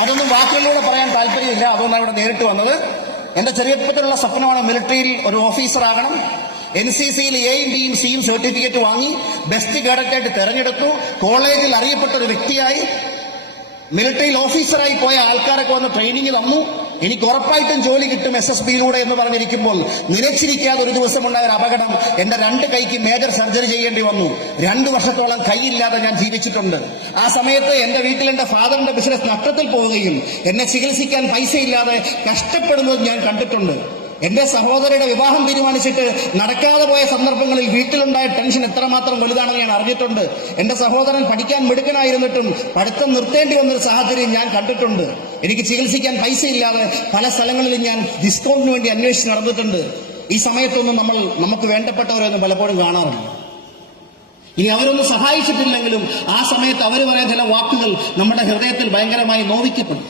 അതൊന്നും വാക്കുകളിലൂടെ പറയാൻ താല്പര്യമില്ല. അതുകൊണ്ടാണ് ഇവിടെ നേരിട്ട് വന്നത്. എന്റെ ചെറിയപ്പത്തിലുള്ള സ്വപ്നമാണ് മിലിറ്ററിയിൽ ഒരു ഓഫീസറാകണം. NCCയിൽ Aയും Bയും Cയും സർട്ടിഫിക്കറ്റ് വാങ്ങി ബെസ്റ്റ് കേഡറ്റായിട്ട് തെരഞ്ഞെടുത്തു. കോളേജിൽ അറിയപ്പെട്ട ഒരു വ്യക്തിയായി മിലിറ്ററിയിൽ ഓഫീസറായി പോയ ആൾക്കാരൊക്കെ വന്ന് ട്രെയിനിങ് തന്നു. എനിക്ക് ഉറപ്പായിട്ടും ജോലി കിട്ടും SSBയിലൂടെ എന്ന് പറഞ്ഞിരിക്കുമ്പോൾ നിലച്ചിരിക്കാതെ ഒരു ദിവസമുണ്ടായ ഒരു അപകടം. എന്റെ 2 കൈക്ക് മേജർ സർജറി ചെയ്യേണ്ടി വന്നു. 2 വർഷത്തോളം കൈയില്ലാതെ ഞാൻ ജീവിച്ചിട്ടുണ്ട്. ആ സമയത്ത് എന്റെ വീട്ടിൽ എന്റെ ഫാദറിന്റെ ബിസിനസ് നഷ്ടത്തിൽ പോവുകയും എന്നെ ചികിത്സിക്കാൻ പൈസയില്ലാതെ കഷ്ടപ്പെടുന്നത് ഞാൻ കണ്ടിട്ടുണ്ട്. എന്റെ സഹോദരിയുടെ വിവാഹം തീരുമാനിച്ചിട്ട് നടക്കാതെ പോയ സന്ദർഭങ്ങളിൽ വീട്ടിലുണ്ടായ ടെൻഷൻ എത്രമാത്രം വലുതാണെന്ന് ഞാൻ അറിഞ്ഞിട്ടുണ്ട്. എന്റെ സഹോദരൻ പഠിക്കാൻ മിടുക്കനായിരുന്നിട്ടും പഠിത്തം നിർത്തേണ്ടി വന്നൊരു സാഹചര്യം ഞാൻ കണ്ടിട്ടുണ്ട്. എനിക്ക് ചികിത്സിക്കാൻ പൈസയില്ലാതെ പല സ്ഥലങ്ങളിലും ഞാൻ ഡിസ്കൗണ്ടിന് വേണ്ടി അന്വേഷിച്ച് നടന്നിട്ടുണ്ട്. ഈ സമയത്തൊന്നും നമുക്ക് വേണ്ടപ്പെട്ടവരൊന്നും പലപ്പോഴും കാണാറില്ല. ഇനി അവരൊന്നും സഹായിച്ചിട്ടില്ലെങ്കിലും ആ സമയത്ത് അവർ പറയാൻ ചില വാക്കുകൾ നമ്മുടെ ഹൃദയത്തിൽ ഭയങ്കരമായി നോവിക്കപ്പെടും.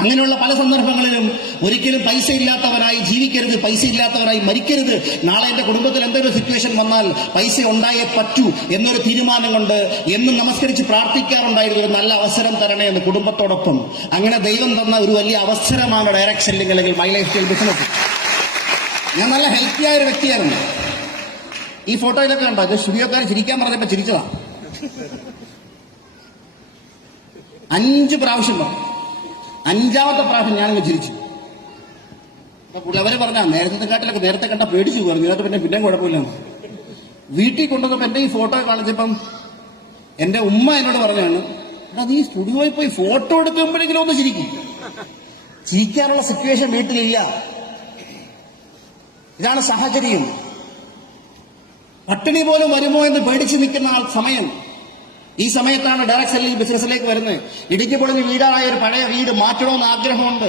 അങ്ങനെയുള്ള പല സന്ദർഭങ്ങളിലും ഒരിക്കലും പൈസ ഇല്ലാത്തവരായി ജീവിക്കരുത്, പൈസ ഇല്ലാത്തവരായി മരിക്കരുത്. നാളെ എന്റെ കുടുംബത്തിൽ എന്തൊരു സിറ്റുവേഷൻ വന്നാൽ പൈസ ഉണ്ടായേ പറ്റൂ എന്നൊരു തീരുമാനം കൊണ്ട് എന്നും നമസ്കരിച്ച് പ്രാർത്ഥിക്കാറുണ്ടായിരുന്നു, ഒരു നല്ല അവസരം തരണേ എന്ന് കുടുംബത്തോടൊപ്പം. അങ്ങനെ ദൈവം തന്ന ഒരു വലിയ അവസരമാണ് ഡയറക്ട് സെല്ലിംഗ് അല്ലെങ്കിൽ മൈ ലൈഫ് സ്റ്റൈൽ ബിസിനസ്. ഞാൻ നല്ല ഹെൽത്തിയായ ഒരു വ്യക്തിയായിരുന്നു. ഈ ഫോട്ടോയിലൊക്കെ കണ്ടോ? ഇത് സ്റ്റുഡിയോക്കാർ ചിരിക്കാൻ പറഞ്ഞപ്പോ ചിരിച്ചതാ. 5 പ്രാവശ്യം പറഞ്ഞു. 5ാമത്തെ പ്രാവശ്യം ഞാനങ്ങ് ചിരിച്ചു. അപ്പൊ അവര് പറഞ്ഞ നേരത്തെ കണ്ട പേടിച്ചു പറഞ്ഞു. ഇതിനകത്ത് പിന്നെ കുഴപ്പമില്ല. വീട്ടിൽ കൊണ്ടുവന്നപ്പോ എന്റെ ഈ ഫോട്ടോ കാണിച്ചപ്പം എന്റെ ഉമ്മ എന്നോട് പറഞ്ഞാണ്, അത് ഈ സ്റ്റുഡിയോയിൽ പോയി ഫോട്ടോ എടുക്കുമ്പോഴെങ്കിലും ഒന്ന് ചിരിക്കും. ചിരിക്കാനുള്ള സിറ്റുവേഷൻ വീട്ടിലില്ല. ഇതാണ് സാഹചര്യം. പട്ടിണി പോലും വരുമോ എന്ന് പേടിച്ചു നിൽക്കുന്ന സമയം. ഈ സമയത്താണ് ഡയറക്ട് സെല്ലിംഗ് ബിസിനസ്സിലേക്ക് വരുന്നത്. ഇടുക്കി പൊളിഞ്ഞ് വീടായ ഒരു പഴയ വീട് മാറ്റണമെന്ന് ആഗ്രഹമുണ്ട്.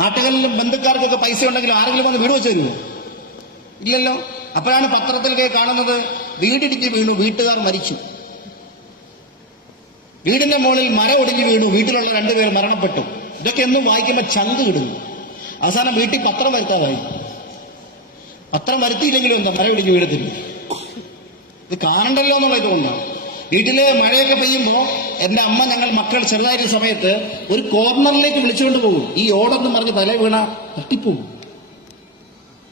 നാട്ടുകളിലും ബന്ധുക്കാർക്കൊക്കെ പൈസ ഉണ്ടെങ്കിലും ആരെങ്കിലും വന്ന് വീട് വെച്ച് തരുമോ? ഇല്ലല്ലോ. അപ്പോഴാണ് പത്രത്തിലൊക്കെ കാണുന്നത്, വീടിടിച്ച് വീണു, വീട്ടുകാർ മരിച്ചു. വീടിന്റെ മുകളിൽ മരം ഒടിഞ്ഞു വീണു, വീട്ടിലുള്ള 2 പേർ മരണപ്പെട്ടു. ഇതൊക്കെ ഒന്നും വായിക്കുമ്പോൾ ചങ്ക് കിടുന്നു. അവസാനം വീട്ടിൽ പത്രം വരുത്താതായി. പത്രം വരുത്തിയില്ലെങ്കിലും എന്താ, മരം ഇടിഞ്ഞ് വീഴത്തില്ല. ഇത് കാണണ്ടല്ലോ എന്നുള്ള ഇതുകൊണ്ടാണ്. വീട്ടില് മഴയൊക്കെ പെയ്യുമ്പോ എന്റെ അമ്മ ഞങ്ങൾ മക്കൾ ചെറുതായിരുന്ന സമയത്ത് ഒരു കോർണറിലേക്ക് വിളിച്ചുകൊണ്ട് പോകും. ഈ ഓടൊന്നും പറഞ്ഞ് തല വീണ തട്ടിപ്പോകും.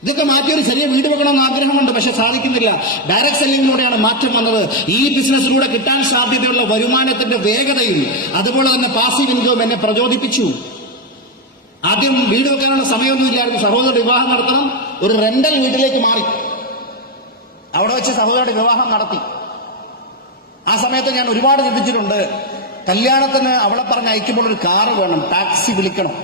ഇതൊക്കെ മാറ്റി ഒരു ചെറിയ വീട് വെക്കണമെന്ന് ആഗ്രഹമുണ്ട്, പക്ഷെ സാധിക്കുന്നില്ല. ഡയറക്ട് സെല്ലിങ്ങിലൂടെയാണ് മാറ്റം വന്നത്. ഈ ബിസിനസ്സിലൂടെ കിട്ടാൻ സാധ്യതയുള്ള വരുമാനത്തിന്റെ വേഗതയും അതുപോലെ തന്നെ പാസീവ് ഇൻകം എന്നെ പ്രചോദിപ്പിച്ചു. ആദ്യം വീട് വെക്കാനുള്ള സമയമൊന്നുമില്ലായിരുന്നു. സഹോദരൻ വിവാഹം നടത്തണം, ഒരു റെന്റൽ വീട്ടിലേക്ക് മാറി. അവിടെ വെച്ച് സഹോദരന്റെ വിവാഹം നടത്തി. ആ സമയത്ത് ഞാൻ ഒരുപാട് ചിന്തിച്ചിട്ടുണ്ട്, കല്യാണത്തിന് അവളെ പറഞ്ഞ് അയക്കുമ്പോൾ ഒരു കാറ് വേണം, ടാക്സി വിളിക്കണം.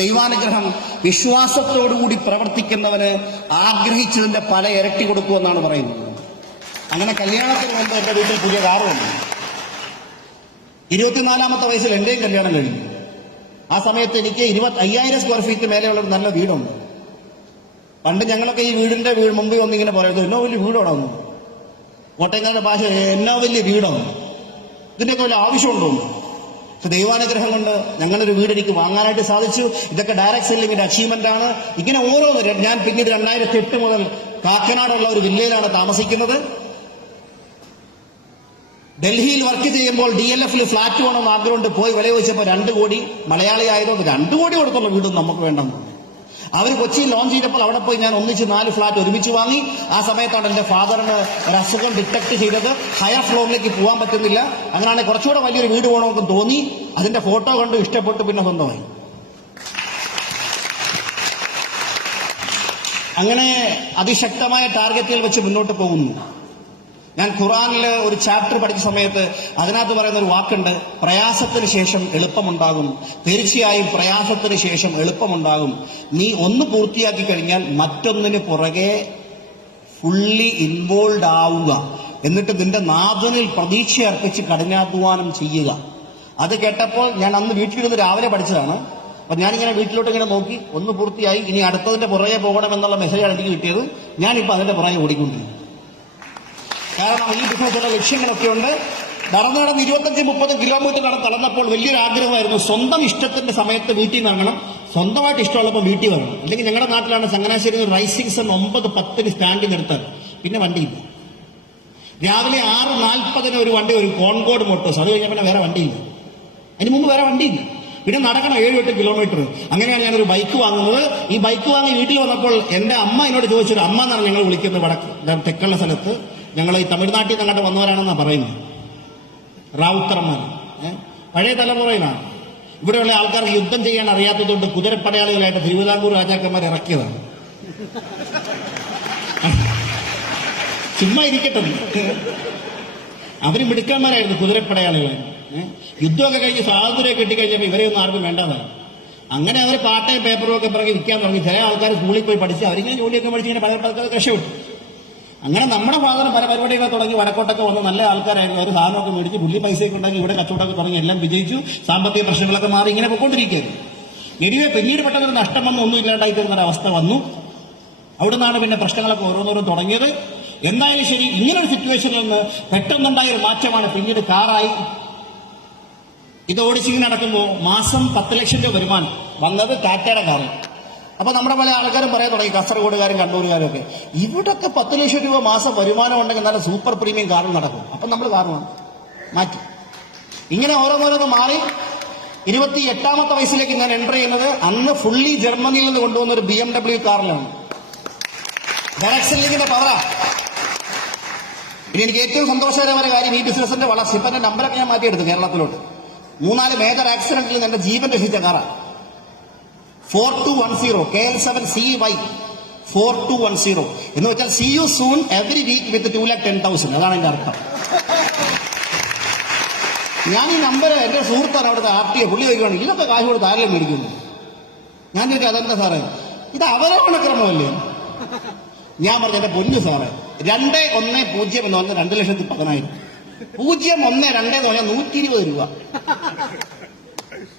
ദൈവാനുഗ്രഹം, വിശ്വാസത്തോടുകൂടി പ്രവർത്തിക്കുന്നവന് ആഗ്രഹിച്ചതിന്റെ പല ഇരട്ടി കൊടുക്കുമെന്നാണ് പറയുന്നത്. അങ്ങനെ കല്യാണത്തിന് മുമ്പ് എന്റെ വീട്ടിൽ പുതിയ കാറ് വന്നു. 24ാമത്തെ വയസ്സിൽ എന്റെയും കല്യാണം കഴിഞ്ഞു. ആ സമയത്ത് എനിക്ക് 25,000 സ്ക്വയർ ഫീറ്റ് മേലെയുള്ള ഒരു നല്ല വീടുണ്ട്. പണ്ട് ഞങ്ങളൊക്കെ ഈ വീടിന്റെ മുമ്പിൽ വന്നിങ്ങനെ പറയുന്നത്, എന്നോ വലിയ വീടോടെ വന്നു. കോട്ടയംകാരുടെ ഭാഷ, എന്നാ വലിയ വീടാണ്, ഇതിന്റെയൊക്കെ വലിയ ആവശ്യമുണ്ടോ? പക്ഷെ ദൈവാനുഗ്രഹം കൊണ്ട് ഞങ്ങളൊരു വീട് എനിക്ക് വാങ്ങാനായിട്ട് സാധിച്ചു. ഇതൊക്കെ ഡയറക്ട് സെല്ലിംഗിന്റെ അച്ചീവ്മെന്റ് ആണ്. ഇങ്ങനെ ഓരോന്നും ഞാൻ പിന്നീട് 2008 മുതൽ കാക്കനാടുള്ള ഒരു വില്ലയിലാണ് താമസിക്കുന്നത്. ഡൽഹിയിൽ വർക്ക് ചെയ്യുമ്പോൾ DLFൽ ഫ്ലാറ്റ് വേണമെന്ന് ആഗ്രഹമുണ്ട്. പോയി വില ചോദിച്ചപ്പോൾ 2 കോടി. മലയാളി ആയതുകൊണ്ട് 2 കോടി കൊടുത്തുള്ള വീടും നമുക്ക് വേണ്ടെന്ന്. അവർ കൊച്ചിയിൽ ലോഞ്ച് ചെയ്തപ്പോൾ അവിടെ പോയി ഞാൻ ഒന്നിച്ച് 4 ഫ്ലാറ്റ് ഒരുമിച്ച് വാങ്ങി. ആ സമയത്താണ് എന്റെ ഫാദറിന് ഒരു അസുഖം ഡിറ്റക്ട് ചെയ്തത്. ഹയർ ഫ്ലോറിലേക്ക് പോകാൻ പറ്റുന്നില്ല. അങ്ങനെയാണെങ്കിൽ കുറച്ചുകൂടെ വലിയൊരു വീട് വേണമെന്ന് തോന്നി. അതിന്റെ ഫോട്ടോ കണ്ടു, ഇഷ്ടപ്പെട്ടു, പിന്നെ സ്വന്തമായി. അങ്ങനെ അതിശക്തമായ ടാർഗറ്റുകൾ വെച്ച് മുന്നോട്ട് പോകുന്നു. ഞാൻ ഖുർആനിൽ ഒരു ചാപ്റ്റർ പഠിച്ച സമയത്ത് അതിനകത്ത് പറയുന്ന ഒരു വാക്കുണ്ട്, പ്രയാസത്തിന് ശേഷം എളുപ്പമുണ്ടാകും. തീർച്ചയായും പ്രയാസത്തിന് ശേഷം എളുപ്പമുണ്ടാകും. നീ ഒന്ന് പൂർത്തിയാക്കി കഴിഞ്ഞാൽ മറ്റൊന്നിന് പുറകെ ഫുള്ളി ഇൻവോൾവ് ആവുക. എന്നിട്ട് നിന്റെ നാഥനിൽ പ്രതീക്ഷ അർപ്പിച്ച് കഠിനാധ്വാനം ചെയ്യുക. അത് കേട്ടപ്പോൾ ഞാൻ അന്ന് വീട്ടിലിരുന്ന് രാവിലെ പഠിച്ചതാണ്. അപ്പൊ ഞാനിങ്ങനെ വീട്ടിലോട്ട് ഇങ്ങനെ നോക്കി, ഒന്ന് പൂർത്തിയായി, ഇനി അടുത്തതിന്റെ പുറകെ പോകണമെന്നുള്ള മെസ്സേജാണ് എനിക്ക് കിട്ടിയത്. ഞാനിപ്പോൾ അതിന്റെ പുറകെ ഓടിക്കൊണ്ടിരിക്കുന്നു. കാരണം ഈ ബിസിനസ്സിലെ ലക്ഷ്യങ്ങളൊക്കെ ഉണ്ട്. നടന്ന് 25-30 കിലോമീറ്റർ നടന്നപ്പോൾ വലിയൊരു ആഗ്രഹമായിരുന്നു, സ്വന്തം ഇഷ്ടത്തിന്റെ സമയത്ത് വീട്ടിൽ നിന്ന് ഇറങ്ങണം, സ്വന്തമായിട്ട് ഇഷ്ടമുള്ളപ്പോൾ വീട്ടിൽ വരണം. അല്ലെങ്കിൽ ഞങ്ങളുടെ നാട്ടിലാണ് ചങ്ങനാശ്ശേരി റൈസിംഗ് സൺ 9:10 സ്റ്റാൻഡിൽ നിർത്താൻ, പിന്നെ വണ്ടിയില്ല. രാവിലെ 6:40 ഒരു വണ്ടി വരും, കോൺകോഡ് മോട്ടോഴ്സ്. അത് കഴിഞ്ഞാൽ പിന്നെ വേറെ വണ്ടിയില്ല. അതിന് മുമ്പ് വേറെ വണ്ടിയില്ല. പിന്നെ നടക്കണം 7-8 കിലോമീറ്റർ. അങ്ങനെയാണ് ഞാനൊരു ബൈക്ക് വാങ്ങുന്നത്. ഈ ബൈക്ക് വാങ്ങി വീട്ടിൽ വന്നപ്പോൾ എന്റെ അമ്മ എന്നോട് ചോദിച്ചൊരു, അമ്മ എന്നാണ് ഞങ്ങൾ വിളിക്കുന്നത് വടക്ക് തെക്കുള്ള സ്ഥലത്ത്, ഞങ്ങൾ ഈ തമിഴ്നാട്ടിൽ നിന്ന് അങ്ങോട്ട് വന്നവരാണെന്നാണ് പറയുന്നത്, റാവുത്തർമാർ, പഴയ തലമുറയിലാണ്. ഇവിടെയുള്ള ആൾക്കാർക്ക് യുദ്ധം ചെയ്യാൻ അറിയാത്തതുകൊണ്ട് കുതിരപ്പടയാളികളായിട്ട് തിരുവിതാംകൂർ രാജാക്കന്മാർ ഇറക്കിയതാണ്. ചുമ്മാ ഇരിക്കട്ടെ, അവര് മിടുക്കന്മാരായിരുന്നു, കുതിരപ്പടയാളികളായിരുന്നു. യുദ്ധമൊക്കെ കഴിഞ്ഞ് സ്വാതന്ത്ര്യം കിട്ടിക്കഴിഞ്ഞപ്പോൾ ഇവരെയൊന്നും ആർക്കും വേണ്ടതാണ്. അങ്ങനെ അവർ പാട്ടയും പേപ്പറും ഒക്കെ പിറകെ വിൽക്കാൻ തുടങ്ങി. ചില ആൾക്കാർ സ്കൂളിൽ പോയി പഠിച്ച് അവരിങ്ങനെ ജോലിയൊക്കെ പഠിച്ച് ഇങ്ങനെ പല രക്ഷപ്പെട്ടു. അങ്ങനെ നമ്മുടെ ഫാദർ പല പരിപാടികളൊക്കെ തുടങ്ങി വടക്കോട്ടൊക്കെ വന്ന് നല്ല ആൾക്കാരായിരുന്നു. അവർ സാധനമൊക്കെ മേടിച്ച് പുള്ളി പൈസയൊക്കെ ഉണ്ടാക്കി ഇവിടെ കച്ചവടമൊക്കെ തുടങ്ങി, എല്ലാം വിജയിച്ചു. സാമ്പത്തിക പ്രശ്നങ്ങളൊക്കെ മാറി ഇങ്ങനെ പോയിക്കൊണ്ടിരിക്കുകയായിരുന്നു. എനിവേ പിന്നീട് പെട്ടെന്നൊരു നഷ്ടം വന്ന് ഒന്നും ഇല്ലാണ്ടായി തീർന്നൊരവസ്ഥ വന്നു. അവിടെ നിന്നാണ് പിന്നെ പ്രശ്നങ്ങളൊക്കെ ഓരോന്നോരും തുടങ്ങിയത്. എന്തായാലും ശരി, ഇങ്ങനൊരു സിറ്റുവേഷനിൽ നിന്ന് പെട്ടെന്നുണ്ടായ ഒരു മാറ്റമാണ് പിന്നീട് കാറായി. ഇത് ഓടിച്ചിങ്ങനെ നടക്കുമ്പോൾ മാസം 10 ലക്ഷം രൂപ വരുമാനം വന്നത് ടാറ്റയുടെ കാറിൽ. അപ്പൊ നമ്മുടെ പല ആൾക്കാരും പറയാൻ തുടങ്ങി, കാസർഗോഡുകാരും കണ്ണൂരുകാരും ഒക്കെ, ഇവിടൊക്കെ 10 ലക്ഷം രൂപ മാസം വരുമാനം ഉണ്ടെങ്കിൽ നല്ല സൂപ്പർ പ്രീമിയം കാറിൽ നടക്കും. അപ്പൊ നമ്മൾ കാർ മാറ്റി. ഇങ്ങനെ ഓരോന്നോരോന്ന് മാറി 28ാമത്തെ വയസ്സിലേക്ക് ഞാൻ എൻ്റർ ചെയ്യുന്നത് അന്ന് ഫുള്ളി ജർമ്മനിയിൽ നിന്ന് കൊണ്ടുവന്ന ഒരു BMW കാറിലാണ്. ഡയറക്ഷൻ പവറാ. ഇനി എനിക്ക് ഏറ്റവും സന്തോഷകരമായ കാര്യം ഈ ബിസിനസിന്റെ വളർച്ച. ഇപ്പൊ എന്റെ നമ്പറൊക്കെ ഞാൻ മാറ്റിയെടുത്തു കേരളത്തിലോട്ട്. 3-4 മേജർ ആക്സിഡന്റിൽ നിന്ന് എന്റെ ജീവൻ രക്ഷിച്ച കാറാണ് 4210 KL7CY 4210 എന്ന് വെച്ചാൽ see you soon every week with 2,10,000. അതാണ് എന്റെ അർത്ഥം. ഞാൻ ഈ നമ്പർ എന്റെ സുഹൃത്താണ് അവിടുത്തെ RTO, പുള്ളി വയ്ക്കുകയാണ്, ഇതൊക്കെ കാശ് കൊടുത്ത് ആരെങ്കിലും മേടിക്കുന്നു. ഞാൻ ചോദിച്ചു, അതെന്താ സാറേ, ഇത് അവരോഹണക്രമമല്ലേ? ഞാൻ പറഞ്ഞു, എന്റെ പൊന്നു സാറേ, 2110 എന്ന് പറഞ്ഞാൽ 2,10,000. 012 എന്ന് പറഞ്ഞാൽ 120 രൂപ.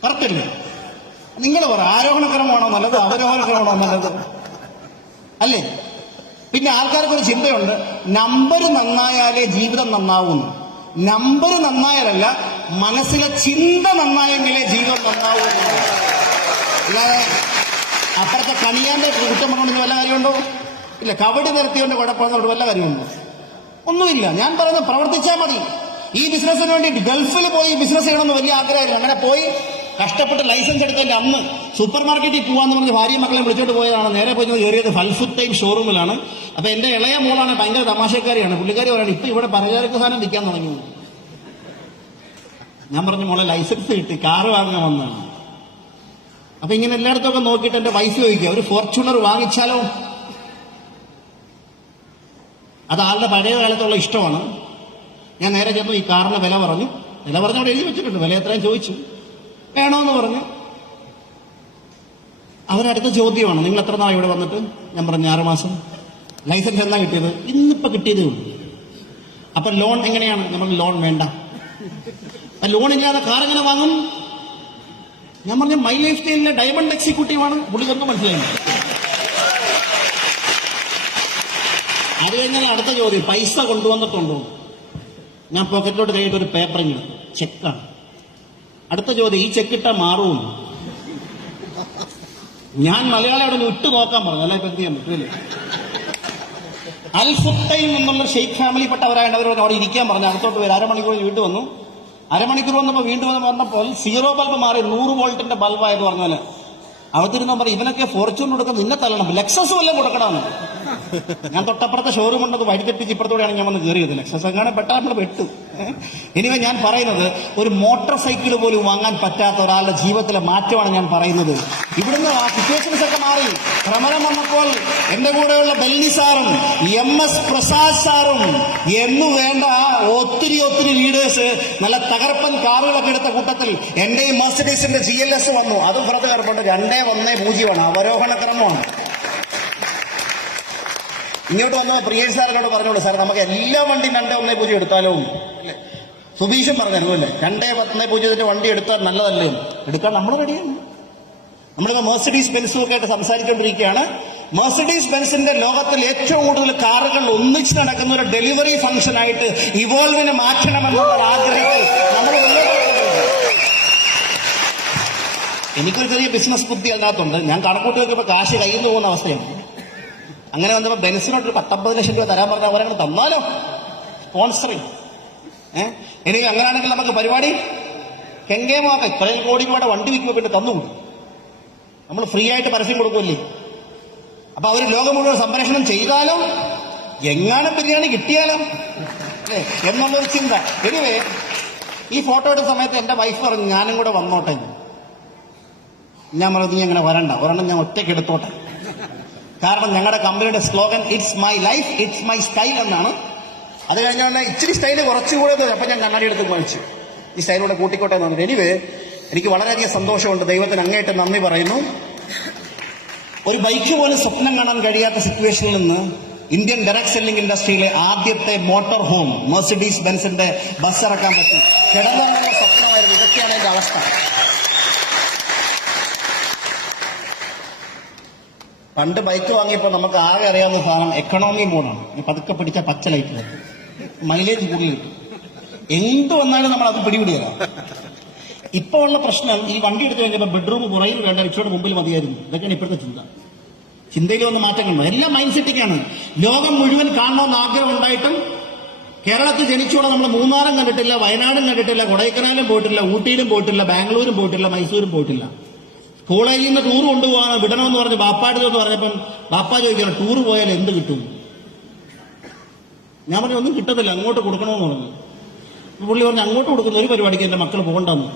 കറക്റ്റല്ലേ? നിങ്ങൾ പറ, ആരോഹണക്രമമാണോ നല്ലത്, അവരോഹണക്രമമാണോ നല്ലത്? അല്ലേ? പിന്നെ ആൾക്കാർക്കൊരു ചിന്തയുണ്ട്, നമ്പർ നന്നായാലേ ജീവിതം നന്നാവുന്നു. നമ്പർ നന്നായാലല്ല, മനസ്സിലെ ചിന്ത നന്നായെങ്കിലേ ജീവിതം നന്നാവുന്നു. ഇല്ലാതെ അപ്പുറത്തെ കണിയാന്റെ കുറ്റം പറഞ്ഞുകൊണ്ട് വല്ല കാര്യമുണ്ടോ? ഇല്ല. കവടി നിരത്തിയോണ്ട് കുഴപ്പമെന്നോട് വല്ല കാര്യമുണ്ടോ? ഒന്നുമില്ല. ഞാൻ പറയുന്നത് പ്രവർത്തിച്ചാൽ മതി. ഈ ബിസിനസ്സിന് വേണ്ടി ഗൾഫിൽ പോയി ബിസിനസ് ചെയ്യണമെന്ന് വലിയ ആഗ്രഹമായിരുന്നു. അങ്ങനെ പോയി കഷ്ടപ്പെട്ട് ലൈസൻസ് എടുത്തതിന്റെ അന്ന് സൂപ്പർ മാർക്കറ്റിൽ പോവാന്ന് പറഞ്ഞ് ഭാര്യയും മക്കളെ വിളിച്ചോട്ട് പോയതാണ്. നേരെ പോയി കയറിയത് ഫൽഫുഡ് ടൈം ഷോറൂമിലാണ്. അപ്പൊ എന്റെ ഇളയ മോളാണ്, ഭയങ്കര തമാശക്കാരിയാണ്. പുള്ളിക്കാരി പറയാണ്, ഇപ്പൊ ഇവിടെ പലചരക്ക് സാധനം വിൽക്കാൻ തുടങ്ങി. ഞാൻ പറഞ്ഞു, മോളെ ലൈസൻസ് കിട്ടി, കാറ് വാങ്ങാൻ വന്നതാണ്. അപ്പൊ ഇങ്ങനെ എല്ലായിടത്തും ഒക്കെ നോക്കിയിട്ട് എന്റെ വൈഫ് ചോദിക്കുക, ഒരു ഫോർച്യൂണർ വാങ്ങിച്ചാലോ? അത് ആളുടെ പഴയ കാലത്തുള്ള ഇഷ്ടമാണ്. ഞാൻ നേരെ ചെന്നു ഈ കാറിന് വില പറഞ്ഞു. വില പറഞ്ഞവിടെ എഴുതി വെച്ചിട്ടുണ്ട്, വില എത്രയും ചോദിച്ചു. വേണോന്ന് പറഞ്ഞു. അവരടുത്ത ചോദ്യമാണ്, നിങ്ങൾ എത്ര നാൾ ഇവിടെ വന്നിട്ട്? ഞാൻ പറഞ്ഞു 6 മാസം. ലൈസൻസ് എന്നാ കിട്ടിയത്? ഇന്നിപ്പോ കിട്ടിയതേ ഉള്ളൂ. അപ്പൊ ലോൺ എങ്ങനെയാണ്? നമ്മൾ ലോൺ വേണ്ട. ലോൺ ഇല്ലാതെ കാർ എങ്ങനെ വാങ്ങും? ഞാൻ പറഞ്ഞു, മൈ ലൈഫ് സ്റ്റൈലിലെ ഡയമണ്ട് എക്സിക്യൂട്ടീവാണ്. പുള്ളിക്കൊന്നും മനസ്സിലായില്ല. അത് കഴിഞ്ഞാൽ അടുത്ത ചോദ്യം, പൈസ കൊണ്ടുവന്നിട്ടുണ്ടോ? ഞാൻ പോക്കറ്റിലോട്ട് കഴിഞ്ഞിട്ട് ഒരു പേപ്പർ ഇങ്ങനെ, ചെക്കാണ്. അടുത്ത ചോദ്യം, ഈ ചെക്കിട്ട മാറും? ഞാൻ മലയാളം അവിടെ നിന്ന് ഇട്ട് നോക്കാൻ പറഞ്ഞു, അല്ല ഇപ്പൊ എന്ത് ചെയ്യാൻ പറ്റൂല്ലേ? അൽഫുട്ടൈം എന്നുള്ള ഷെയ്ഖ് ഫാമിലിപ്പെട്ടവരായിട്ട് അവരോട് അവിടെ ഇരിക്കാൻ പറഞ്ഞു. അകത്തോട്ട് വരും. 1/2 മണിക്കൂർ വീട്ടിൽ വന്നു. 1/2 മണിക്കൂർ വന്നപ്പോൾ വീണ്ടും വന്ന് പറഞ്ഞപ്പോൾ 0 ബൾബ് മാറി 100 വോൾട്ടിന്റെ ബൾബായെന്ന് പറഞ്ഞാല് അകത്തിരുന്ന പറഞ്ഞു, ഇവനൊക്കെ ഫോർച്യൂൺ കൊടുക്കാൻ നിന്നെ തല്ലണം, ലെക്സസ് വല്ലതും കൊടുക്കണമെന്ന്. ഞാൻ തൊട്ടപ്പുറത്തെ ഷോറൂം ഉണ്ടത് വഴിതെറ്റിച്ച് ഇപ്പുറത്തോടെയാണ് ഞാൻ വന്ന് കയറിയത്. ലെക്സസ് അങ്ങനെ പെട്ടാൽ നമ്മൾ പെട്ടു. ഇനിവേ ഞാൻ പറയുന്നത്, ഒരു മോട്ടോർ സൈക്കിൾ പോലും വാങ്ങാൻ പറ്റാത്ത ഒരാളുടെ ജീവിതത്തിലെ മാറ്റമാണ് ഞാൻ പറയുന്നത്. ഇവിടുന്ന് ആ സിറ്റുവേഷൻസ് ഒക്കെ മാറി. ഭ്രമണം വന്നപ്പോൾ എന്റെ കൂടെയുള്ള ബെല്ലി സാറും MS പ്രസാദ് സാറും എന്നു വേണ്ട ഒത്തിരി ലീഡേഴ്സ് നല്ല തകർപ്പൻ കാറുകളൊക്കെ എടുത്ത കൂട്ടത്തിൽ എന്റെയും മെർസിഡീസിന്റെ GLS വന്നു. അതും പുറത്ത് കയറുന്നുണ്ട്. 210 അവരോഹണ ക്രമമാണ്. ഇങ്ങോട്ട് വന്നപ്പോൾ പ്രിയേഷ് സാറിനോട് പറഞ്ഞോളൂ, സാർ നമുക്ക് എല്ലാ വണ്ടിയും 210 എടുത്താലോ? സുബീഷും പറഞ്ഞു, അല്ലേ 210 വണ്ടി എടുത്താൽ നല്ലതല്ലേ? എടുക്കാൻ നമ്മൾ റെഡിയാണ്. നമ്മളിപ്പോ മെർസിഡീസ് ബെൻസും ഒക്കെ ആയിട്ട് സംസാരിച്ചുകൊണ്ടിരിക്കുകയാണ്. മെർസിഡീസ് ബെൻസിന്റെ ലോകത്തിൽ ഏറ്റവും കൂടുതൽ കാറുകൾ ഒന്നിച്ച് നടക്കുന്ന ഒരു ഡെലിവറി ഫംഗ്ഷൻ ആയിട്ട് ഇവോൾവിനെ മാറ്റണമെന്നുള്ള ആഗ്രഹത്തിൽ നമ്മൾ എനിക്കൊരു ചെറിയ ബിസിനസ് ബുദ്ധി അതിനകത്തുണ്ട്. ഞാൻ കണക്കൂട്ടി വെക്കുമ്പോൾ കാശ് കയ്യിൽ നിന്ന് പോകുന്ന അവസ്ഥയാണ്. അങ്ങനെ വന്നപ്പോൾ ബെൻസിനോട്ടൊരു 19 ലക്ഷം രൂപ തരാൻ പറഞ്ഞാൽ അവരങ്ങനെ തന്നാലോ? സ്പോൺസറിങ്. എനിക്ക് അങ്ങനെയാണെങ്കിൽ നമുക്ക് പരിപാടി കെങ്കേമാക്ക ഇത്രയും കോടി രൂപയുടെ വണ്ടി വിൽക്കുമ്പോൾ പിന്നെ തന്നുകൂടി. നമ്മൾ ഫ്രീ ആയിട്ട് പരസ്യം കൊടുക്കുമല്ലേ? അപ്പൊ അവർ ലോകം മുഴുവൻ സംപ്രേഷണം ചെയ്താലോ, എങ്ങാനും ബിരിയാണി കിട്ടിയാലോ അല്ലേ എന്നുള്ളൊരു ചിന്ത. എനിവേ, ഈ ഫോട്ടോ എടുത്ത സമയത്ത് എന്റെ വൈഫ് പറഞ്ഞു ഞാനും കൂടെ വന്നോട്ടെ. ഞാൻ പറഞ്ഞു നീ അങ്ങനെ വരണ്ട, ഒരെണ്ണം ഞാൻ ഒറ്റയ്ക്ക് എടുത്തോട്ടെ. കാരണം ഞങ്ങളുടെ കമ്പനിയുടെ slogan it's my life it's my style എന്നാണ്. അത് കഴിഞ്ഞാൽ ഇച്ചിരി സ്റ്റൈല് കുറച്ചുകൂടെ അപ്പൊ ഞാൻ കണ്ണാടി എടുത്ത് വാങ്ങിച്ചു, ഈ സ്റ്റൈലൂടെ കൂട്ടിക്കോട്ടെ എന്ന് പറഞ്ഞു. എനിവേ, എനിക്ക് വളരെയധികം സന്തോഷമുണ്ട്, ദൈവത്തിന് അങ്ങേയറ്റം നന്ദി പറയുന്നു. ഒരു ബൈക്ക് പോലും സ്വപ്നം കാണാൻ കഴിയാത്ത സിറ്റുവേഷനിൽ നിന്ന് ഇന്ത്യൻ ഡയറക്ട് സെല്ലിംഗ് ഇൻഡസ്ട്രിയിലെ ആദ്യത്തെ മോട്ടോർ ഹോം മെർസിഡീസ് ബെൻസിന്റെ ബസ് ഇറക്കാൻ പറ്റും. കിടന്നുള്ള സ്വപ്നമായിരുന്നു. ഇതൊക്കെയാണ് എന്റെ അവസ്ഥ. പണ്ട് ബൈക്ക് വാങ്ങിയപ്പോൾ നമുക്ക് ആകെ അറിയാവുന്ന സാധനം എക്കണോമി മോഡാണ്. പതുക്കെ പിടിച്ച പച്ച ലൈറ്റ് മൈലേജ് കൂടുതൽ കിട്ടും. എന്ത് വന്നാലും നമ്മൾ അത് പിടിപിടിയല്ല. ഇപ്പൊ ഉള്ള പ്രശ്നം, ഈ വണ്ടി എടുത്തു കഴിഞ്ഞപ്പോൾ ബെഡ്റൂം പുറയിൽ വേണ്ട, ഇച്ചിരി മുമ്പിൽ മതിയായിരുന്നു. ഇതൊക്കെയാണ് ഇപ്പോഴത്തെ ചിന്ത. ചിന്തയിൽ വന്ന് മാറ്റം കണ്ടു. എല്ലാം മൈൻഡ് സെറ്റിക്കാണ്. ലോകം മുഴുവൻ കാണണമെന്ന് ആഗ്രഹം ഉണ്ടായിട്ടും കേരളത്തിൽ ജനിച്ചോടെ നമ്മൾ മൂന്നാറും കണ്ടിട്ടില്ല, വയനാടും കണ്ടിട്ടില്ല, കൊടൈക്കനാലും പോയിട്ടില്ല, ഊട്ടിയിലും പോയിട്ടില്ല, ബാംഗ്ലൂരും പോയിട്ടില്ല, മൈസൂരും പോയിട്ടില്ല. കോളേജിൽ നിന്ന് ടൂർ കൊണ്ടുപോകാൻ വിടണമെന്ന് പറഞ്ഞ് ബാപ്പാടുന്ന് പറഞ്ഞപ്പം ബാപ്പ ചോദിക്കണം ടൂർ പോയാൽ എന്ത് കിട്ടും? ഞാൻ പറഞ്ഞു ഒന്നും കിട്ടത്തില്ല, അങ്ങോട്ട് കൊടുക്കണമെന്ന് പറഞ്ഞു. പുള്ളി പറഞ്ഞു അങ്ങോട്ട് കൊടുക്കുന്ന ഒരു പരിപാടിക്ക് എന്റെ മക്കൾ പോകണ്ടെന്ന്.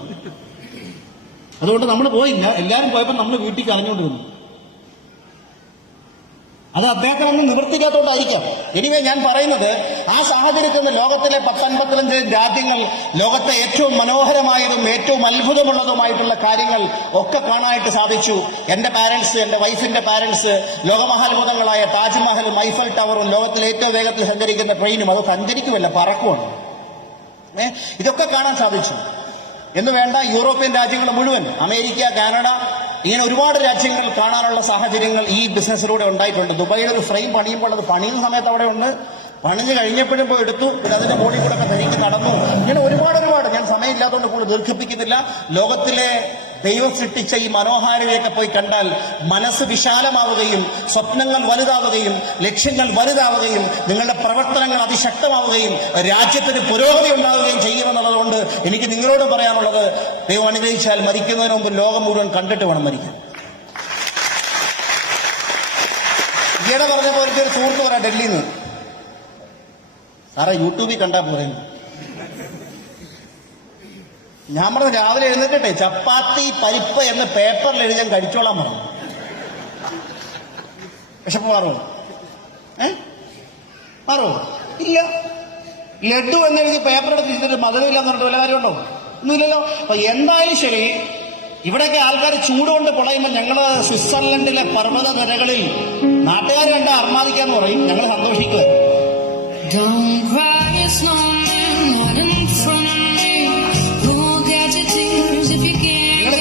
അതുകൊണ്ട് നമ്മൾ പോയില്ല. എല്ലാവരും പോയപ്പോൾ നമ്മൾ വീട്ടിൽ കരഞ്ഞുകൊണ്ട് വന്നു. അത് അദ്ദേഹത്തെ ഒന്നും നിവർത്തിക്കാത്തോണ്ടായിരിക്കാം. എനിവേ, ഞാൻ പറയുന്നത് ആ സാഹചര്യത്തിൽ നിന്ന് ലോകത്തിലെ 10-55 രാജ്യങ്ങൾ, ലോകത്തെ ഏറ്റവും മനോഹരമായതും ഏറ്റവും അത്ഭുതമുള്ളതുമായിട്ടുള്ള കാര്യങ്ങൾ ഒക്കെ കാണാനായിട്ട് സാധിച്ചു. എന്റെ പാരന്റ്സ്, എന്റെ വൈഫിന്റെ പാരന്റ്സ് ലോകമഹാത്ഭുതങ്ങളായ താജ്മഹലും ഐഫൽ ടവറും ലോകത്തിലെ ഏറ്റവും വേഗത്തിൽ സഞ്ചരിക്കുന്ന ട്രെയിനും, അത് സഞ്ചരിക്കുമല്ല പറക്കുവാണ്. ഇതൊക്കെ കാണാൻ സാധിച്ചു. എന്ന് വേണ്ട, യൂറോപ്യൻ രാജ്യങ്ങൾ മുഴുവൻ, അമേരിക്ക, കാനഡ, ഇങ്ങനെ ഒരുപാട് രാജ്യങ്ങൾ കാണാനുള്ള സാഹചര്യങ്ങൾ ഈ ബിസിനസ്സിലൂടെ ഉണ്ടായിട്ടുണ്ട്. ദുബായിൽ ഒരു ഫ്രെയിം പണിയുമ്പോൾ അത് പണിയുന്ന സമയത്ത് അവിടെ ഉണ്ട്, പണിഞ്ഞ് കഴിഞ്ഞപ്പോഴും പോയി എടുത്തു, പിന്നെ അതിന്റെ മുകളിൽ കൂടെ ഒക്കെ ധരിക്ക് നടന്നു. ഇങ്ങനെ ഒരുപാട് ഞാൻ സമയമില്ലാത്തതുകൊണ്ട് കൂടുതൽ ദീർഘിപ്പിക്കുന്നില്ല. ലോകത്തിലെ ദൈവം സൃഷ്ടിച്ച ഈ മനോഹാരിതയൊക്കെ പോയി കണ്ടാൽ മനസ്സ് വിശാലമാവുകയും സ്വപ്നങ്ങൾ വലുതാവുകയും ലക്ഷ്യങ്ങൾ വലുതാവുകയും നിങ്ങളുടെ പ്രവർത്തനങ്ങൾ അതിശക്തമാവുകയും രാജ്യത്തിന് പുരോഗതി ഉണ്ടാവുകയും ചെയ്യുമെന്നുള്ളതുകൊണ്ട് എനിക്ക് നിങ്ങളോട് പറയാനുള്ളത്, ദൈവം അനുഗ്രഹിച്ചാൽ മരിക്കുന്നതിന് മുമ്പ് ലോകം മുഴുവൻ കണ്ടിട്ട് വേണം മരിക്കാൻ. ഈയിടെ പറഞ്ഞ പോലെ ഒരു സുഹൃത്ത് പറയാം ഡൽഹിയിൽ നിന്ന്, സാറേ യൂട്യൂബിൽ കണ്ടാ പോരെന്ന്. ഞാൻ പറഞ്ഞു രാവിലെ എഴുന്നേക്കട്ടെ, ചപ്പാത്തി പരിപ്പ് എന്ന് പേപ്പറിൽ എഴുതി ഞാൻ കഴിച്ചോളാൻ പറഞ്ഞു. വിശപ്പ് മാറുമോ? മാറുമോ? ഇല്ല. ലഡു എന്നെഴുതി പേപ്പർ എടുത്തിട്ട് മധുരമില്ലെന്ന് പറഞ്ഞിട്ട് വല്ല കാര്യമുണ്ടോ? ഒന്നുമില്ലല്ലോ. അപ്പൊ എന്തായാലും ശരി, ഇവിടെയൊക്കെ ആൾക്കാർ ചൂടുകൊണ്ട് പൊളയുമ്പോൾ ഞങ്ങള് സ്വിറ്റ്സർലൻഡിലെ പർവ്വത നിരകളിൽ നാട്ടുകാർ കണ്ട അർമാദിക്കാന്ന് പറയും, ഞങ്ങൾ സന്തോഷിക്കുക.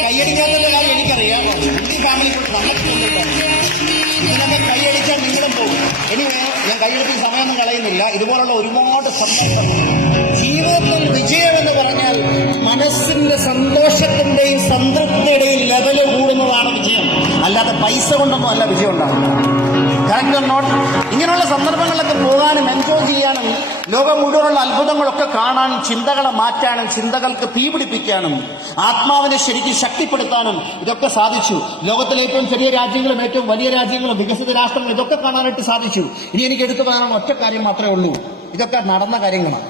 കൈയടിക്കാത്ത കാര്യം എനിക്കറിയാം. ഈ ഫാമിലി ഇതിനൊക്കെ കൈയടിച്ചാൽ നിങ്ങളും പോകും. എനിവേ, ഞാൻ കൈയടിപ്പിൽ സമയമൊന്നും കളയുന്നില്ല. ഇതുപോലുള്ള ഒരുപാട് സന്തോഷം. ജീവിതത്തിൽ വിജയം എന്ന് പറഞ്ഞാൽ മനസ്സിന്റെ സന്തോഷത്തിന്റെയും സംതൃപ്തിയുടെയും ലെവല് കൂടുന്നതാണ് വിജയം, അല്ലാതെ പൈസ കൊണ്ടൊന്നും അല്ല വിജയം ഉണ്ടാകുന്നത്. Correct or not? ഇങ്ങനെയുള്ള സന്ദർഭങ്ങളിലൊക്കെ പോകാനും എൻജോയ് ചെയ്യാനും ലോകം മുഴുവനുള്ള അത്ഭുതങ്ങളൊക്കെ കാണാൻ, ചിന്തകളെ മാറ്റാനും ചിന്തകൾക്ക് തീപിടിപ്പിക്കാനും ആത്മാവിനെ ശരിക്കും ശക്തിപ്പെടുത്താനും ഇതൊക്കെ സാധിച്ചു. ലോകത്തിലെ ഏറ്റവും ചെറിയ രാജ്യങ്ങളും ഏറ്റവും വലിയ രാജ്യങ്ങളും വികസിത രാഷ്ട്രങ്ങളും ഇതൊക്കെ കാണാനായിട്ട് സാധിച്ചു. ഇനി എനിക്ക് എടുത്തു പറയാനുള്ള ഒറ്റ കാര്യം മാത്രമേ ഉള്ളൂ, ഇതൊക്കെ നടന്ന കാര്യങ്ങളാണ്.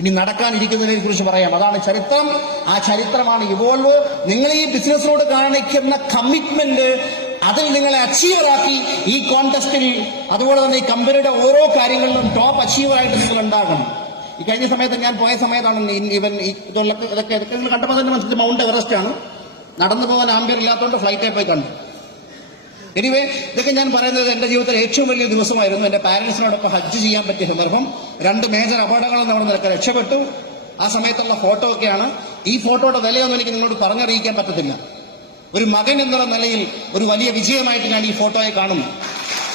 ഇനി നടക്കാനിരിക്കുന്നതിനെ കുറിച്ച് പറയാം. അതാണ് ചരിത്രം. ആ ചരിത്രമാണ് ഇവോൾവ്. നിങ്ങൾ ഈ ബിസിനസ്സിനോട് കാണിക്കുന്ന കമ്മിറ്റ്മെന്റ്, അതിൽ നിങ്ങളെ അച്ചീവറാക്കി ഈ കോൺടെസ്റ്റിൽ, അതുപോലെ തന്നെ ഈ കമ്പനിയുടെ ഓരോ കാര്യങ്ങളിലും ടോപ്പ് അച്ചീവറായിട്ട് നിങ്ങൾ ഉണ്ടാകണം. ഈ കഴിഞ്ഞ സമയത്ത് ഞാൻ പോയ സമയത്താണ് ഇവൻ ഇതൊക്കെ നിങ്ങൾ കണ്ടപ്പോൾ തന്നെ മനസ്സിലായി മൗണ്ട് എവറസ്റ്റ് ആണ്. നടന്നു പോകാൻ ആംബിയർ ഇല്ലാത്തതുകൊണ്ട് ഫ്ലൈറ്റിൽ പോയി കണ്ടു. എനിവേ, ഇതൊക്കെ ഞാൻ പറയുന്നത് എന്റെ ജീവിതത്തിൽ ഏറ്റവും വലിയ ദിവസമായിരുന്നു. എന്റെ പാരന്റ്സിനോടൊപ്പം ഹജ്ജ് ചെയ്യാൻ പറ്റിയ സന്ദർഭം. 2 മേജർ അപകടങ്ങളിൽ നമ്മൾ നിനക്ക് രക്ഷപ്പെട്ടു. ആ സമയത്തുള്ള ഫോട്ടോ ഒക്കെയാണ്. ഈ ഫോട്ടോയുടെ വിലയൊന്നും എനിക്ക് നിങ്ങളോട് പറഞ്ഞറിയിക്കാൻ പറ്റത്തില്ല. ഒരു മകൻ എന്നുള്ള നിലയിൽ ഒരു വലിയ വിജയമായിട്ട് ഞാൻ ഈ ഫോട്ടോയെ കാണുന്നു.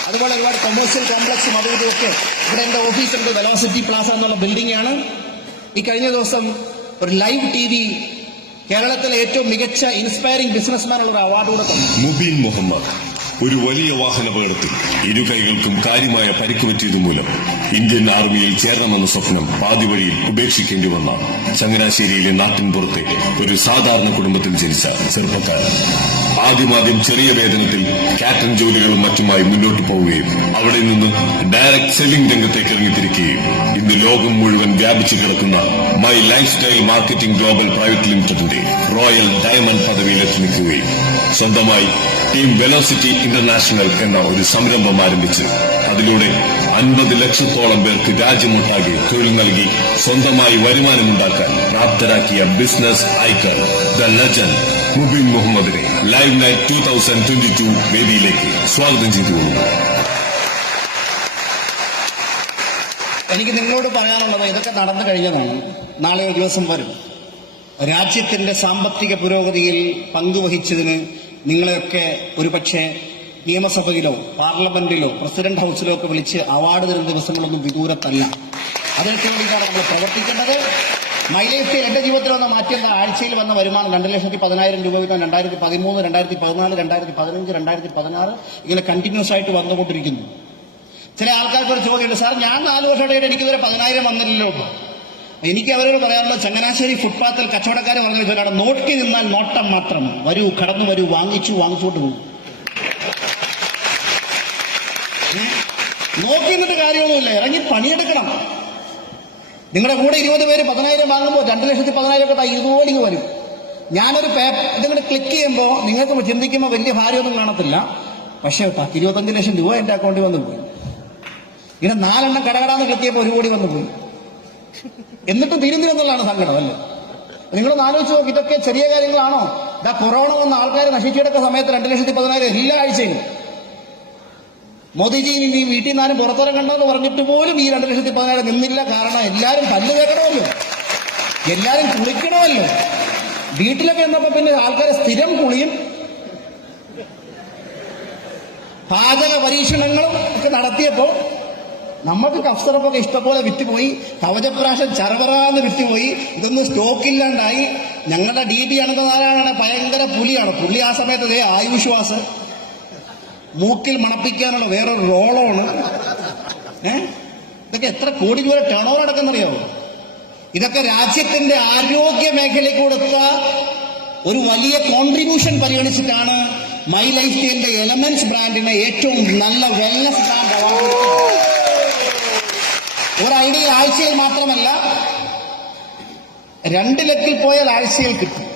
അതുപോലെ ഒരുപാട് കൊമേഴ്സ്യൽ കോംപ്ലക്സും അതും ഒക്കെ. ഇവിടെ എന്റെ ഓഫീസുണ്ട്, വെലോസിറ്റി പ്ലാസ എന്നുള്ള ബിൽഡിംഗ് ആണ്. ഈ കഴിഞ്ഞ ദിവസം ഒരു ലൈവ് TV കേരളത്തിലെ ഏറ്റവും മികച്ച ഇൻസ്പയറിംഗ് ബിസിനസ്മാനുള്ള ഒരു അവാർഡ് കൂടെ തന്നു. മുബീൻ മുഹമ്മദ്. ഒരു വലിയ വാഹനാപകടത്തിൽ ഇരു കൈകൾക്കും കാര്യമായ പരിക്ക് പറ്റിയതു മൂലം ഇന്ത്യൻ ആർമിയിൽ ചേരണമെന്ന സ്വപ്നം പാതി വഴിയിൽ ഉപേക്ഷിക്കേണ്ടി വന്ന ചങ്ങനാശ്ശേരിയിലെ നാട്ടിൻപുറത്തെ ഒരു സാധാരണ കുടുംബത്തിൽ ജനിച്ച ചെറുപ്പക്കാരൻ ആദ്യം ചെറിയ വേതനത്തിൽ കാറ്ററിംഗ് ജോലികളും മറ്റുമായി മുന്നോട്ട് പോവുകയും അവിടെ നിന്ന് ഡയറക്ട് സെല്ലിംഗ് രംഗത്തേക്ക് ഇറങ്ങിത്തിരിക്കുകയും ഇന്ന് ലോകം മുഴുവൻ വ്യാപിച്ചു കിടക്കുന്ന my life style marketing global private ലിമിറ്റഡിന്റെ റോയൽ ഡയമണ്ട് പദവിയിലെത്തി നിൽക്കുകയും സ്വന്തമായി ടീം വെലോസിറ്റി ഇന്റർനാഷണൽ എന്ന ഒരു സംരംഭം ആരംഭിച്ച് അതിലൂടെ 50 ലക്ഷത്തോളം പേർക്ക് രാജ്യമൊട്ടാകെ തൊഴിൽ നൽകി സ്വന്തമായി വരുമാനമുണ്ടാക്കാൻ പ്രാപ്തരാക്കിയ business icon the legend Mubeen മുഹമ്മദിനെ ലൈവ് നൈറ്റ് 2022 വേദിയിലേക്ക് സ്വാഗതം ചെയ്തുകൊള്ളുന്നു. എനിക്ക് നിങ്ങളോട് പറയാനുള്ളത് ഇതൊക്കെ നടന്നു കഴിഞ്ഞതാണ്. നാളെ ഒരു ദിവസം വരും. രാജ്യത്തിന്റെ സാമ്പത്തിക പുരോഗതിയിൽ പങ്കുവഹിച്ചതിന് നിങ്ങളെയൊക്കെ ഒരുപക്ഷെ നിയമസഭയിലോ പാർലമെന്റിലോ പ്രസിഡന്റ് ഹൌസിലോ ഒക്കെ വിളിച്ച് അവാർഡ് തരുന്ന ദിവസങ്ങളൊന്നും വിദൂരത്തല്ല. അതിനൊക്കെ വേണ്ടിയിട്ടാണ് നമ്മൾ പ്രവർത്തിക്കേണ്ടത്. മൈ ലൈഫ് എന്റെ ജീവിതത്തിൽ വന്ന മാറ്റം ആഴ്ചയിൽ വന്ന വരുമാനം 2,10,000 രൂപ വീതം 2013, 2014, 2015, 2016 ഇങ്ങനെ കണ്ടിന്യൂസ് ആയിട്ട് വന്നുകൊണ്ടിരിക്കുന്നു. ചില ആൾക്കാർക്ക് ഒരു ചോദ്യമുണ്ട്, സാർ ഞാൻ 4 വർഷമായിട്ട് എനിക്കിതുവരെ 10,000 വന്നില്ലല്ലോ. എനിക്ക് അവരോട് പറയാനുള്ളത്, ചങ്ങനാശ്ശേരി ഫുട്പാത്തിൽ കച്ചവടക്കാർ പറഞ്ഞ ചോദ്യമാണ്, നോക്കി നിന്നാൽ നോട്ടം മാത്രം, വരൂ കടന്നു വരൂ, വാങ്ങിച്ചോട്ട് പോകും. നോക്കി നിന്നിട്ട് കാര്യമൊന്നുമില്ല, ഇറങ്ങി പണിയെടുക്കണം. നിങ്ങളുടെ കൂടെ 20 പേര് 10,000 വാങ്ങുമ്പോൾ 2,10,000 ഒക്കെ ഇതുപോലെ വരും. ഞാനൊരു ഇതിങ്ങനെ ക്ലിക്ക് ചെയ്യുമ്പോൾ നിങ്ങൾക്ക് ചിന്തിക്കുമ്പോൾ വലിയ ഭാര്യമൊന്നും കാണത്തില്ല, പക്ഷെ 10-25 ലക്ഷം രൂപ എന്റെ അക്കൗണ്ടിൽ വന്നു പോയി. ഇങ്ങനെ 4 എണ്ണം കടകടാന്ന് ക്ലിക്ക് ചെയ്യുമ്പോൾ 1 കോടി വന്നു പോയി. എന്നിട്ടും തീരുന്നില്ലെന്നുള്ളതാണ് സങ്കടം, അല്ലേ? നിങ്ങളൊന്ന് ആലോചിച്ച് നോക്കി, ഇതൊക്കെ ചെറിയ കാര്യങ്ങളാണോ? കൊറോണ വന്ന ആൾക്കാർ നശിച്ചെടുക്കുന്ന സമയത്ത് 2,10,000 എല്ലാ ആഴ്ചയും മോദിജി ഈ വീട്ടിൽ നിന്നാലും പുറത്തിറങ്ങണ്ടെന്ന് പറഞ്ഞിട്ട് പോലും ഈ 2,10,000 നിന്നില്ല. കാരണം എല്ലാവരും പല്ല് കേൾക്കണമല്ലോ, എല്ലാവരും കുളിക്കണമല്ലോ. വീട്ടിലൊക്കെ എന്നപ്പോ പിന്നെ ആൾക്കാരെ സ്ഥിരം കുളിയും പാചക പരീക്ഷണങ്ങളും ഒക്കെ നടത്തിയപ്പോ നമുക്ക് കഫ്സറപ്പൊക്കെ ഇഷ്ടംപോലെ വിറ്റുപോയി, കവചപ്രാശം ചറവറാന്ന് വിറ്റുപോയി, ഇതൊന്നും സ്റ്റോക്കില്ലാണ്ടായി. ഞങ്ങളുടെ DB അനന്തനാരായണ ഭയങ്കര പുലിയാണ്. പുള്ളി ആ സമയത്ത് ആയുശ്വാസ് മൂക്കിൽ മണപ്പിക്കാനുള്ള വേറൊരു റോളാണ്. ഇതൊക്കെ എത്ര കോടി രൂപ ടേൺ ഓവർ നടക്കുന്നറിയാവോ? ഇതൊക്കെ രാജ്യത്തിന്റെ ആരോഗ്യ മേഖലയ്ക്ക് കൊടുത്ത ഒരു വലിയ കോൺട്രിബ്യൂഷൻ പരിഗണിച്ചിട്ടാണ് മൈ ലൈഫ് സ്റ്റൈലിന്റെ എലമെന്റ്സ് ബ്രാൻഡിന് ഏറ്റവും നല്ല വെൽനസ് ബ്രാൻഡ് അവാർഡ് കൊടുക്കുന്നത്. ഒരു ഐഡിയ ആഴ്ചയിൽ മാത്രമല്ല, 2 ലക്കിൽ പോയാൽ ആഴ്ചയിൽ കിട്ടും.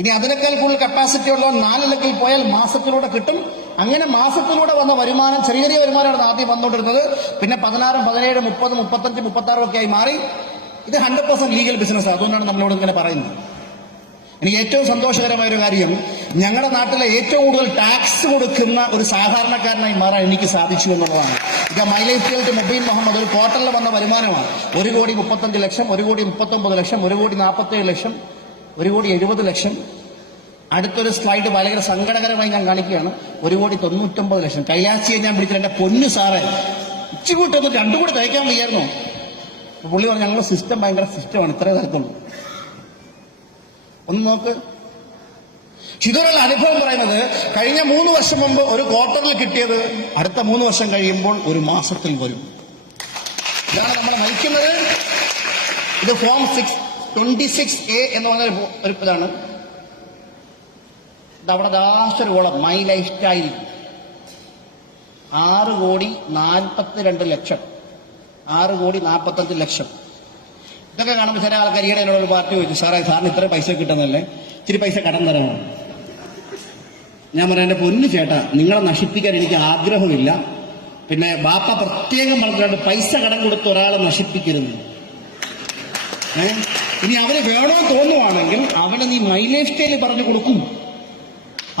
ഇനി അതിനേക്കാൾ കൂടുതൽ കപ്പാസിറ്റി ഉള്ള 4 ലക്കിൽ പോയാൽ മാസത്തിലൂടെ കിട്ടും. അങ്ങനെ മാസത്തിലൂടെ വന്ന വരുമാനം ചെറിയ വരുമാനമാണ് ആദ്യം വന്നുകൊണ്ടിരുന്നത്. പിന്നെ 16, 17, 30, 35, 36 ഒക്കെ ആയി മാറി. ഇത് 100% ലീഗൽ ബിസിനസ്. അതുകൊണ്ടാണ് നമ്മളോട് ഇങ്ങനെ പറയുന്നത്. എനിക്ക് ഏറ്റവും സന്തോഷകരമായ ഒരു കാര്യം, ഞങ്ങളുടെ നാട്ടിലെ ഏറ്റവും കൂടുതൽ ടാക്സ് കൊടുക്കുന്ന ഒരു സാധാരണക്കാരനായി മാറാൻ എനിക്ക് സാധിച്ചു എന്നുള്ളതാണ്. ഇത് my lifestyle Mubeen Muhammad ഒരു ക്വാർട്ടറിൽ വന്ന വരുമാനമാണ്. 1,35 ലക്ഷം, 1,39 ലക്ഷം, 1,47 ലക്ഷം, 1,70 ലക്ഷം. അടുത്തൊരു സ്ലൈഡ് ഭയങ്കര സങ്കടകരമായി ഞാൻ കാണിക്കുകയാണ്. 1,99 ലക്ഷം. കൈലാസിയെ ഞാൻ വിളിച്ചിട്ട്, എന്റെ പൊന്നു സാറേ ഇച്ചികൂട്ടൊന്ന് 2 കൂടെ തയ്ക്കാൻ വയ്യായിരുന്നോ? പുള്ളി പറഞ്ഞു, ഞങ്ങളുടെ സിസ്റ്റം ഭയങ്കര സിസ്റ്റമാണ്, ഇത്രേ തരത്തുള്ളൂ. ഒന്ന് നോക്ക്. ഇതൊരു അനുഭവം പറയുന്നത്, കഴിഞ്ഞ 3 വർഷം മുമ്പ് ഒരു ക്വാർട്ടറിൽ കിട്ടിയത് അടുത്ത 3 വർഷം കഴിയുമ്പോൾ ഒരു മാസത്തിൽ വരും. ഇതാണ് നമ്മൾ നയിക്കുന്നത്. ഇത് ഫോം 26A എന്ന് പറഞ്ഞ ഒരു ഇതാണ്. അവിടെ ദാശൊരു കോളം മൈ ലൈഫ് സ്റ്റൈൽ 6,42 ലക്ഷം, 6,45 ലക്ഷം. ഇതൊക്കെ കാണുമ്പോൾ ചില ആൾക്കാർ ഈയിടെ എന്നോട് പാർട്ടി ചോദിച്ചു, സാറിന് ഇത്ര പൈസ കിട്ടുന്നല്ലേ, ഇച്ചിരി പൈസ കടം തരാമോ? ഞാൻ പറയാം, എന്റെ പൊന്നു ചേട്ടാ, നിങ്ങളെ നശിപ്പിക്കാൻ എനിക്ക് ആഗ്രഹമില്ല. പിന്നെ ബാപ്പ പ്രത്യേകം പറഞ്ഞിട്ടുണ്ട്, പൈസ കടം കൊടുത്ത് ഒരാളെ നശിപ്പിക്കരുത്. ഇനി അവന് വേണമെന്ന് തോന്നുവാണെങ്കിൽ അവന് നീ മൈ ലൈഫ് സ്റ്റൈല് പറഞ്ഞു കൊടുക്കും.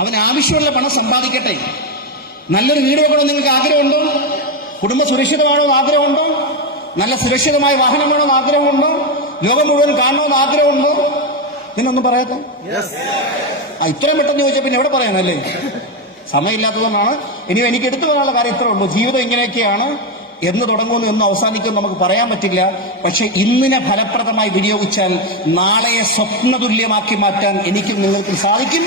അവന് ആവശ്യമുള്ള പണം സമ്പാദിക്കട്ടെ. നല്ലൊരു വീട് വെക്കണമെന്ന് നിങ്ങൾക്ക് ആഗ്രഹമുണ്ടോ? കുടുംബ സുരക്ഷിതമാണോ എന്ന് ആഗ്രഹമുണ്ടോ? നല്ല സുരക്ഷിതമായ വാഹനം വേണമെന്ന് ആഗ്രഹമുണ്ടോ? ലോകം മുഴുവൻ കാണണമെന്ന് ആഗ്രഹമുണ്ടോ? എന്നൊന്നും പറയാത്ത ഇത്രയും പെട്ടെന്ന് ചോദിച്ചാൽ പിന്നെ എവിടെ പറയാനല്ലേ? സമയമില്ലാത്തതുകൊണ്ടാണ്. ഇനി എനിക്ക് എടുത്തു പറയാനുള്ള കാര്യം ഇത്രേ ഉള്ളൂ. ജീവിതം ഇങ്ങനെയൊക്കെയാണ്. എന്ന് തുടങ്ങുന്നു, എന്ന് അവസാനിക്കുമെന്ന് നമുക്ക് പറയാൻ പറ്റില്ല. പക്ഷെ ഇന്നിനെ ഫലപ്രദമായി വിനിയോഗിച്ചാൽ നാളെയെ സ്വപ്നതുല്യമാക്കി മാറ്റാൻ എനിക്കും നിങ്ങൾക്കും സാധിക്കും.